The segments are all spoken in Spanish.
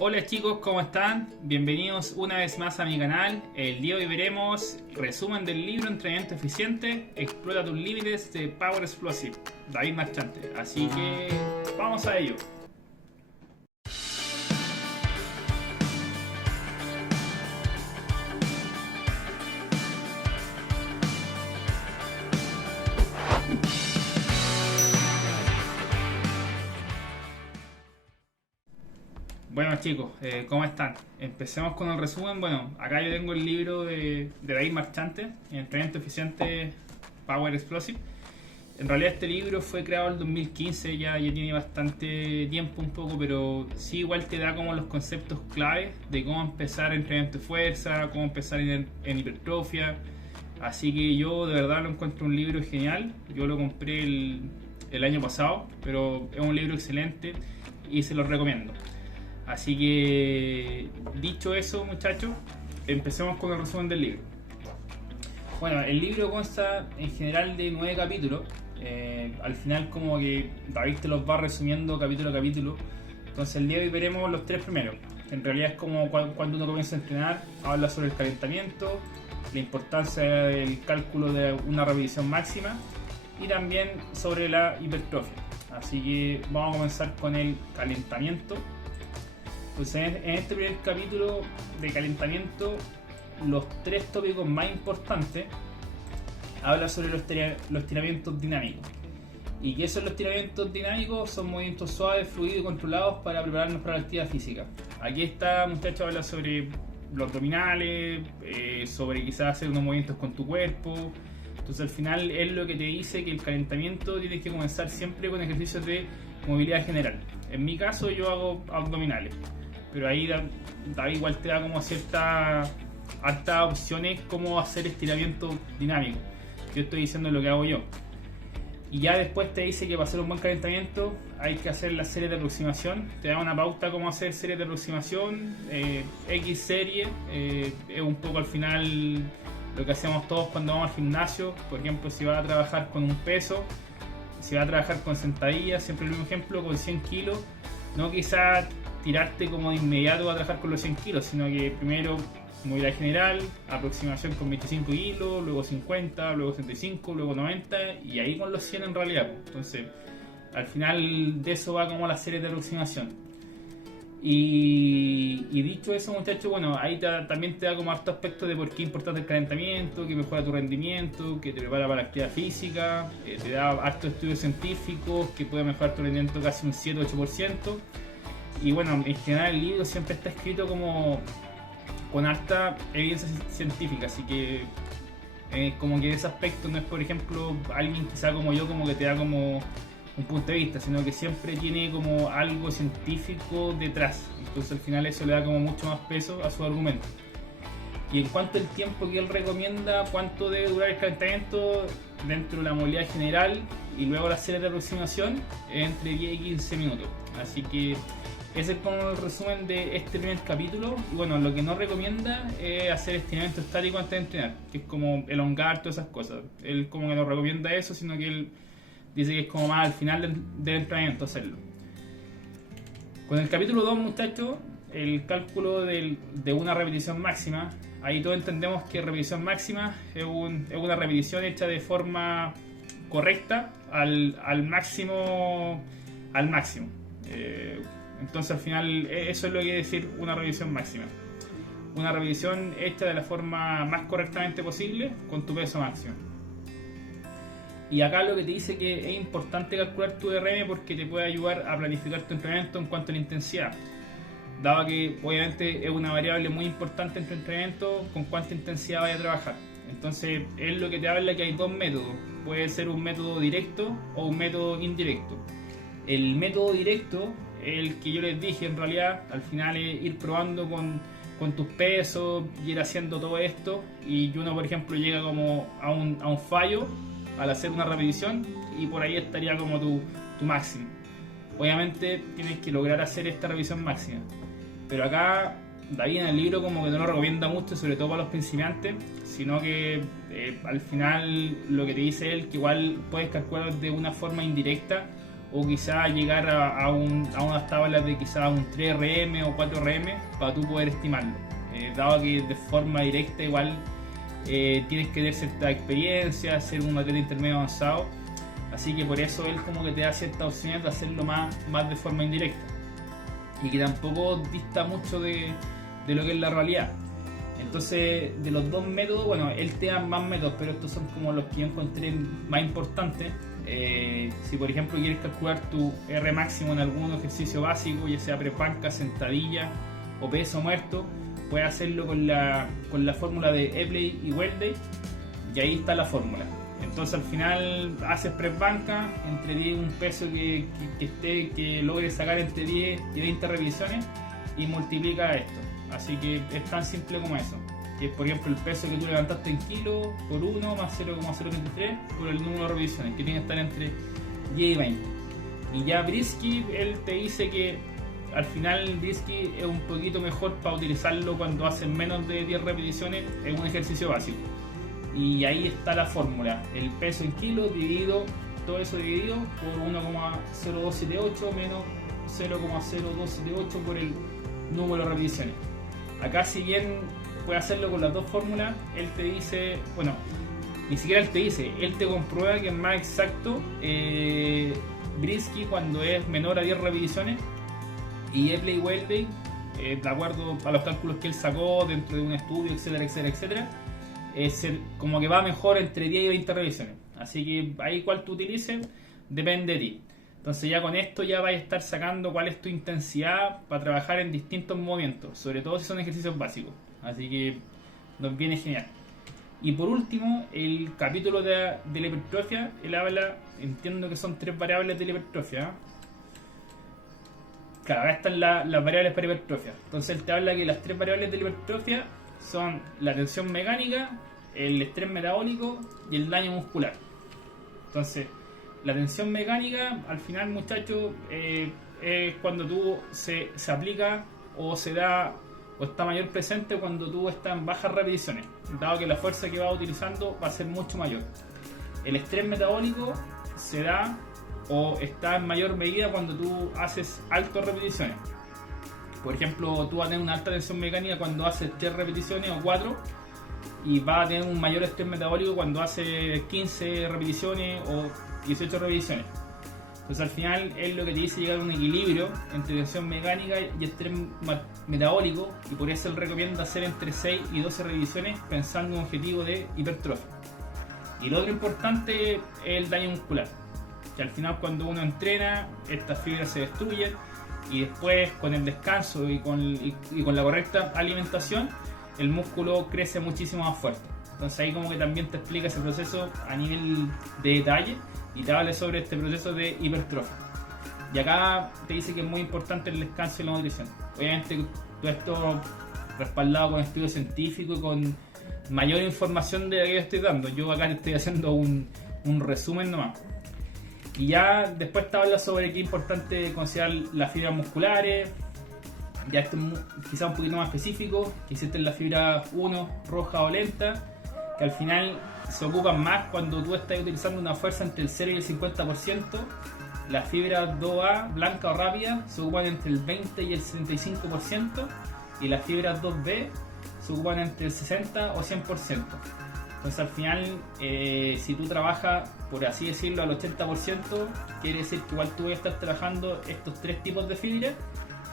Hola chicos, ¿cómo están? Bienvenidos una vez más a mi canal. El día de hoy veremos resumen del libro Entrenamiento Eficiente, Explora tus límites de Power Explosive, David Marchante. Así que vamos a ello. Bueno chicos, ¿cómo están? Empecemos con el resumen. Bueno, acá yo tengo el libro de David Marchante, Entrenamiento Eficiente, Power Explosive. En realidad este libro fue creado en el 2015, ya tiene bastante tiempo un poco, pero sí igual te da como los conceptos clave de cómo empezar entrenamiento de fuerza, cómo empezar en hipertrofia. Así que yo de verdad lo encuentro un libro genial. Yo lo compré el año pasado, pero es un libro excelente y se lo recomiendo. Así que dicho eso muchachos, empecemos con el resumen del libro. Bueno, el libro consta en general de 9 capítulos. Al final como que David te los va resumiendo capítulo a capítulo. Entonces el día de hoy veremos los 3 primeros. En realidad es como cuando uno comienza a entrenar, habla sobre el calentamiento, la importancia del cálculo de una repetición máxima y también sobre la hipertrofia. Así que vamos a comenzar con el calentamiento. Pues en este primer capítulo de calentamiento, los 3 tópicos más importantes habla sobre los estiramientos dinámicos. ¿Y qué son los estiramientos dinámicos? Son movimientos suaves, fluidos y controlados para prepararnos para la actividad física. Aquí está, muchachos, habla sobre los abdominales, sobre quizás hacer unos movimientos con tu cuerpo. Entonces al final es lo que te dice que el calentamiento tienes que comenzar siempre con ejercicios de movilidad general. En mi caso yo hago abdominales, pero ahí David igual te da como ciertas hartas opciones cómo hacer estiramiento dinámico. Yo estoy diciendo lo que hago yo. Y ya después te dice que para hacer un buen calentamiento hay que hacer las series de aproximación. Te da una pauta cómo hacer series de aproximación, X serie. Es un poco al final lo que hacemos todos cuando vamos al gimnasio. Por ejemplo, si vas a trabajar con un peso, si vas a trabajar con sentadillas, siempre el mismo ejemplo, con 100 kilos. No quizás tirarte como de inmediato a trabajar con los 100 kilos, sino que primero movilidad general, aproximación con 25 kilos, luego 50, luego 65, luego 90 y ahí con los 100 en realidad. Entonces, al final de eso va como la serie de aproximación. Y dicho eso, muchachos, bueno, ahí también te da como harto aspecto de por qué es importante el calentamiento, que mejora tu rendimiento, que te prepara para la actividad física, te da hartos estudios científicos que puede mejorar tu rendimiento casi un 7-8%. Y bueno, en general el libro siempre está escrito como con harta evidencia científica, así que como que ese aspecto no es, por ejemplo, alguien quizá como yo como que te da como un punto de vista, sino que siempre tiene como algo científico detrás. Entonces al final eso le da como mucho más peso a su argumento. Y en cuanto al tiempo que él recomienda, cuánto debe durar el calentamiento dentro de la movilidad general y luego la serie de aproximación, entre 10 y 15 minutos. Así que ese es como el resumen de este primer capítulo. Y bueno, lo que no recomienda es hacer estiramiento estático antes de entrenar, que es como elongar, todas esas cosas. Él como que no recomienda eso, sino que él dice que es como más al final del entrenamiento hacerlo. Con el capítulo 2, muchachos, el cálculo de una repetición máxima. Ahí todos entendemos que repetición máxima es una repetición hecha de forma correcta al máximo. Entonces al final eso es lo que quiere decir una repetición máxima. Una repetición hecha de la forma más correctamente posible con tu peso máximo. Y acá lo que te dice que es importante calcular tu RM porque te puede ayudar a planificar tu entrenamiento en cuanto a la intensidad. Dado que obviamente es una variable muy importante en tu entrenamiento con cuánta intensidad vaya a trabajar. Entonces es lo que te habla que hay dos métodos. Puede ser un método directo o un método indirecto. El método directo, el que yo les dije en realidad, al final es ir probando con tus pesos, y ir haciendo todo esto y uno por ejemplo llega como a un fallo al hacer una repetición y por ahí estaría como tu máximo. Obviamente tienes que lograr hacer esta revisión máxima, pero acá David en el libro como que no lo recomienda mucho, sobre todo para los principiantes, sino que al final lo que te dice él que igual puedes calcular de una forma indirecta o quizás llegar a unas tablas de quizás un 3RM o 4RM para tú poder estimarlo. Dado que de forma directa igual tienes que tener cierta experiencia, ser un atleta intermedio avanzado, así que por eso él como que te da ciertas opciones de hacerlo más de forma indirecta y que tampoco dista mucho de lo que es la realidad. Entonces, de los dos métodos, bueno, él te da más métodos, pero estos son como los que yo encontré más importantes. Si por ejemplo quieres calcular tu R máximo en algún ejercicio básico, ya sea press-banca, sentadilla o peso muerto, puedes hacerlo con la fórmula de Epley y Welday, y ahí está la fórmula. Entonces al final haces press-banca, entre 10 un peso que logres sacar entre 10 y 20 repeticiones y multiplica esto. Así que es tan simple como eso. Que es por ejemplo el peso que tú levantaste en kilos por 1 más 0,033 por el número de repeticiones, que tiene que estar entre 10 y 20. Y ya Britsky, él te dice que al final Britsky es un poquito mejor para utilizarlo cuando hacen menos de 10 repeticiones en un ejercicio básico. Y ahí está la fórmula, el peso en kilos dividido, todo eso dividido por 1,0278 menos 0,0278 por el número de repeticiones. Acá si bien puede hacerlo con las dos fórmulas, él te dice, bueno, ni siquiera él te dice, él te comprueba que es más exacto Britsky cuando es menor a 10 repeticiones y Epley y Welday, de acuerdo a los cálculos que él sacó dentro de un estudio, etcétera, etcétera, etcétera, como que va mejor entre 10 y 20 revisiones. Así que ahí cuál tú utilices depende de ti. Entonces ya con esto ya vais a estar sacando cuál es tu intensidad para trabajar en distintos movimientos, sobre todo si son ejercicios básicos. Así que nos viene genial. Y por último, el capítulo de la hipertrofia, él habla, entiendo que son 3 variables de la hipertrofia. Claro, acá están las variables para hipertrofia. Entonces él te habla que las 3 variables de la hipertrofia son la tensión mecánica, el estrés metabólico y el daño muscular. Entonces, la tensión mecánica, al final, muchachos, es cuando tú se aplica o se da o está mayor presente cuando tú estás en bajas repeticiones, dado que la fuerza que vas utilizando va a ser mucho mayor. El estrés metabólico se da o está en mayor medida cuando tú haces altas repeticiones. Por ejemplo, tú vas a tener una alta tensión mecánica cuando haces 3 repeticiones o 4 y vas a tener un mayor estrés metabólico cuando haces 15 repeticiones o 18 repeticiones. Entonces al final es lo que te dice llegar a un equilibrio entre tensión mecánica y estrés metabólico, y por eso él recomienda hacer entre 6 y 12 repeticiones pensando en un objetivo de hipertrofia. Y lo otro importante es el daño muscular, que al final cuando uno entrena estas fibras se destruyen y después con el descanso y con la correcta alimentación el músculo crece muchísimo más fuerte. Entonces ahí como que también te explica ese proceso a nivel de detalle y te habla sobre este proceso de hipertrofia. Y acá te dice que es muy importante el descanso y la nutrición. Obviamente todo esto respaldado con estudios científicos y con mayor información de la que yo estoy dando. Yo acá te estoy haciendo un resumen nomás. Y ya después te habla sobre qué es importante considerar las fibras musculares. Ya esto es quizá un poquito más específico, que existen las fibras 1, roja o lenta, que al final se ocupan más cuando tú estás utilizando una fuerza entre el 0 y el 50%. Las fibras 2A, blanca o rápida, se ocupan entre el 20 y el 75%, y las fibras 2B se ocupan entre el 60 o 100%. Entonces al final, si tú trabajas, por así decirlo, al 80%, quiere decir que igual tú vas a estar trabajando estos 3 tipos de fibras,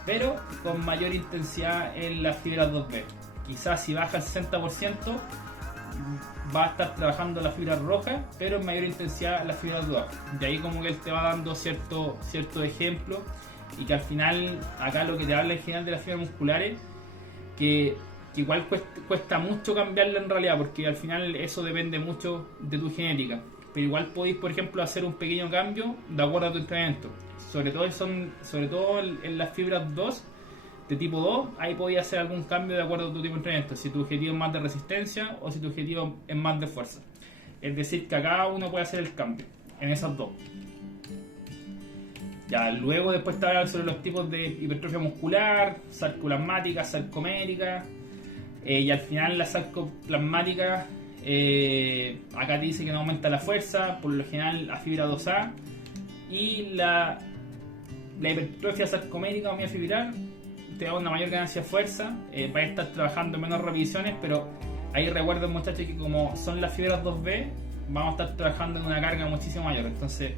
pero con mayor intensidad en las fibras 2B. Quizás si baja el 60%, va a estar trabajando las fibras rojas, pero en mayor intensidad las fibras 2A. De ahí como que él te va dando ciertos ejemplos, y que al final, acá lo que te habla en general de las fibras musculares, que igual cuesta mucho cambiarla en realidad, porque al final eso depende mucho de tu genética. Pero igual podéis, por ejemplo, hacer un pequeño cambio de acuerdo a tu entrenamiento. Sobre todo en las fibras 2, de tipo 2, ahí podías hacer algún cambio de acuerdo a tu tipo de entrenamiento, si tu objetivo es más de resistencia o si tu objetivo es más de fuerza. Es decir, que acá uno puede hacer el cambio en esas dos. Ya, luego después te hablar sobre los tipos de hipertrofia muscular, sarcoplasmática, sarcomérica, y al final la sarcoplasmática, acá te dice que no aumenta la fuerza, por lo general la fibra 2A, y la hipertrofia sarcomédica o miofibrilar te da una mayor ganancia de fuerza, vas a estar trabajando en menos repeticiones, pero ahí recuerden muchachos que como son las fibras 2B, vamos a estar trabajando en una carga muchísimo mayor. Entonces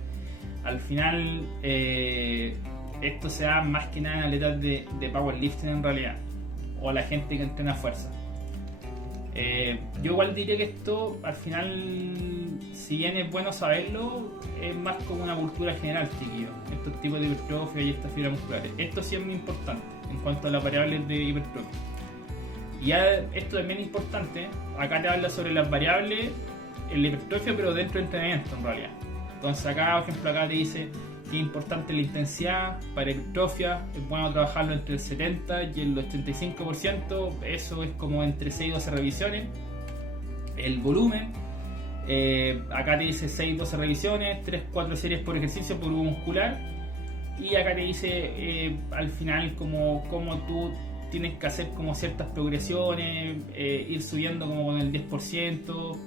al final esto se da más que nada en atletas de powerlifting en realidad, o la gente que entrena fuerza. Yo igual diría que esto al final, si bien es bueno saberlo, es más como una cultura general, chiquillos, estos tipos de hipertrofia y estas fibras musculares. Esto sí es muy importante en cuanto a las variables de hipertrofia. Y ya esto también es importante, acá te habla sobre las variables en la hipertrofia, pero dentro del entrenamiento en realidad. Entonces acá, por ejemplo, acá te dice que es importante la intensidad para hipertrofia, es bueno trabajarlo entre el 70 y el 85%, eso es como entre 6 y 12 revisiones. El volumen, acá te dice 6 y 12 revisiones, 3-4 series por ejercicio por grupo muscular, y acá te dice al final como tú tienes que hacer como ciertas progresiones, ir subiendo como con el 10%,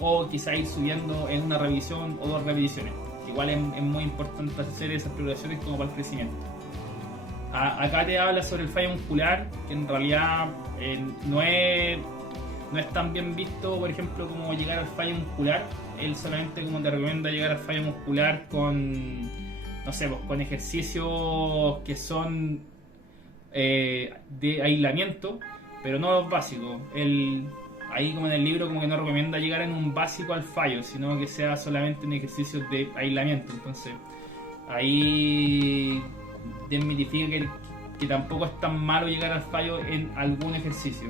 o quizá ir subiendo en una revisión o 2 repeticiones. Igual es muy importante hacer esas progresiones como para el crecimiento. Acá te habla sobre el fallo muscular, que en realidad no es tan bien visto, por ejemplo, como llegar al fallo muscular. Él solamente como te recomienda llegar al fallo muscular con, no sé, pues, con ejercicios que son de aislamiento, pero no los básicos. Ahí como en el libro como que no recomienda llegar en un básico al fallo, sino que sea solamente en ejercicios de aislamiento. Entonces ahí desmitifica que tampoco es tan malo llegar al fallo en algún ejercicio.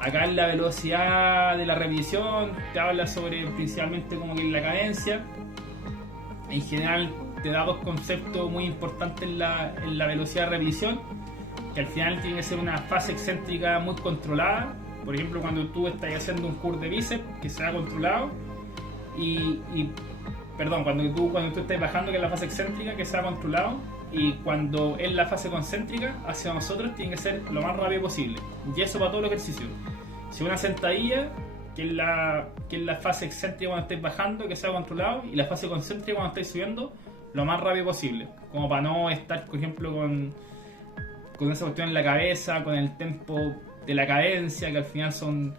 Acá en la velocidad de la repetición te habla sobre principalmente como que en la cadencia. En general te da dos conceptos muy importantes en la velocidad de repetición, que al final tiene que ser una fase excéntrica muy controlada. Por ejemplo, cuando tú estás haciendo un curl de bíceps que sea controlado, cuando tú estás bajando, que es la fase excéntrica, que sea controlado, y cuando es la fase concéntrica hacia nosotros tiene que ser lo más rápido posible. Y eso para todos los ejercicios. Si una sentadilla, que es la fase excéntrica cuando estáis bajando, que sea controlado, y la fase concéntrica cuando estáis subiendo, lo más rápido posible, como para no estar, por ejemplo, con esa cuestión en la cabeza, con el tempo de la cadencia, que al final son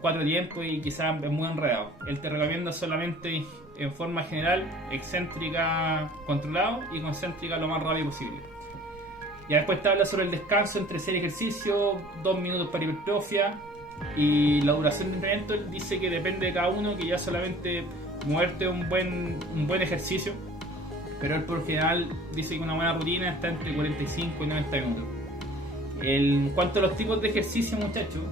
4 tiempos y quizás es muy enredado. Él te recomienda solamente en forma general excéntrica controlado y concéntrica lo más rápido posible. Y después te habla sobre el descanso entre serie ejercicio, 2 minutos para hipertrofia, y la duración de entrenamiento. Él dice que depende de cada uno, que ya solamente moverte un buen ejercicio, pero él por general dice que una buena rutina está entre 45 y 90 minutos. En cuanto a los tipos de ejercicio, muchachos,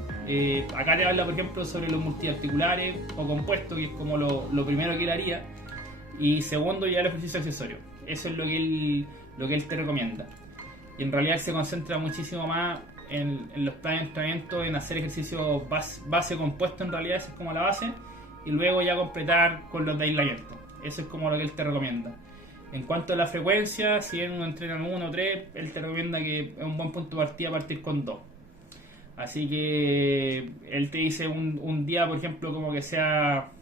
acá te habla por ejemplo sobre los multiarticulares o compuestos, que es como lo primero que él haría, y segundo ya el ejercicio accesorio. Eso es lo que él te recomienda. Y en realidad él se concentra muchísimo más en los planes de entrenamiento, en hacer ejercicios base compuesto. En realidad esa es como la base, y luego ya completar con los de aislamiento. Eso es como lo que él te recomienda. En cuanto a la frecuencia, si uno entrena en 1 o 3, él te recomienda que es un buen punto de partida partir con 2. Así que él te dice un día, por ejemplo, como que sea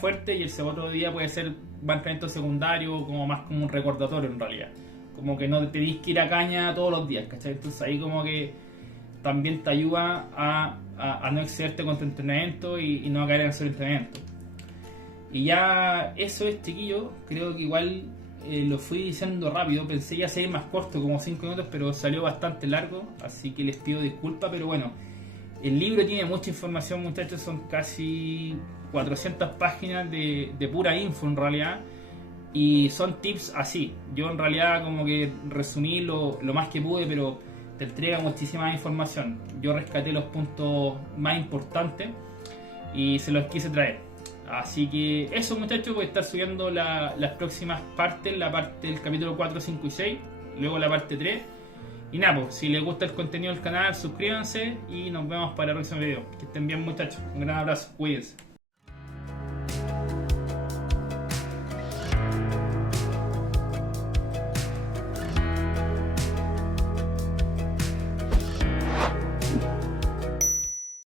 fuerte, y el segundo día puede ser más entrenamiento secundario, como más como un recordatorio en realidad. Como que no te tenés que ir a caña todos los días, ¿cachai? Entonces ahí como que también te ayuda a no excederte con tu entrenamiento y no caer en el sobreentrenamiento. Y ya eso es, chiquillo. Creo que igual lo fui diciendo rápido. Pensé ya ser más corto, como 5 minutos, pero salió bastante largo, así que les pido disculpas. Pero bueno, el libro tiene mucha información, muchachos. Son casi 400 páginas de pura info en realidad, y son tips así. Yo en realidad como que resumí lo más que pude, pero te entrega muchísima información. Yo rescaté los puntos más importantes y se los quise traer. Así que eso, muchachos, voy a estar subiendo las próximas partes, la parte del capítulo 4, 5 y 6, luego la parte 3. Y nada, pues, si les gusta el contenido del canal, suscríbanse y nos vemos para el próximo video. Que estén bien, muchachos. Un gran abrazo, cuídense.